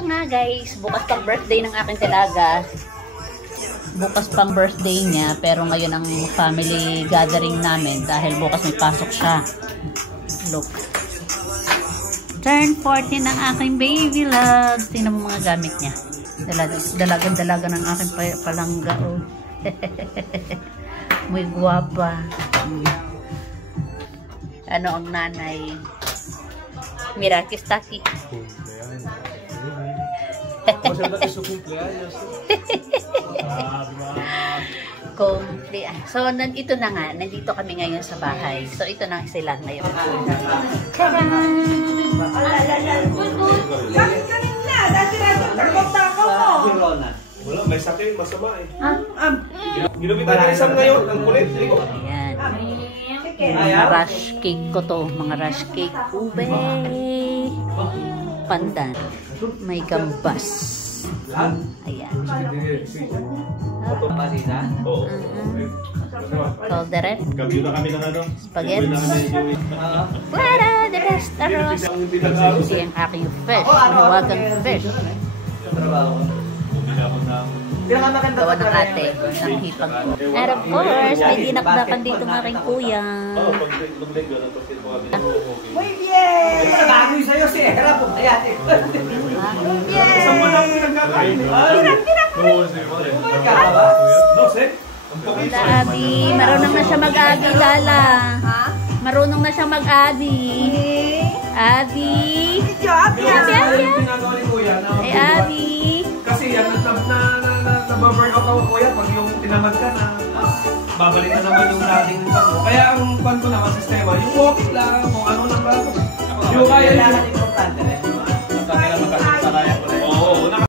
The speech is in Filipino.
ito nga guys, bukas pang birthday ng aking talaga. Bukas pang birthday niya, pero ngayon ang family gathering namin dahil bukas may pasok siya. Look. Turn 14 ng aking baby love. Tingnan mo mga gamit niya. Dalagan-dalaga ng aking palangga. Oh. Muy guwapa. Ano ang nanay? Mirakis Taki. So, ito na nga. Nandito kami ngayon sa bahay. So, ito na sila ngayon. Tadaan! Wala, may sakit, masama eh. Ginubitan na isang ngayon, ang kulit. Ayan. Mga rush cake ko to. Mga rush cake. Ube. Pandan. May gambas. Ayan. Calderette. Spaghetti. Wala, the best arroz. Ito yung aking fish. Mawagang fish. Gawa ng ate. Ng hipag ko. And of course, may dinakdakan dito ng aking kuya. Muy bien! Nagagoy sa'yo si Era po. Ayate. Muy bien! Isang mo lang pinagkakain. Abi, marunong na siya mag-adi, Lala. Marunong na siya mag-adi. Abi. Abi. Ay, Abi. Kasi yan, nababurn out ako kuya pag yung tinamad ka na babalik na naman yung dating pan mo. Kaya ang pan ko naman sistema, yung walking lang, kung ano lang ba. Yung kaya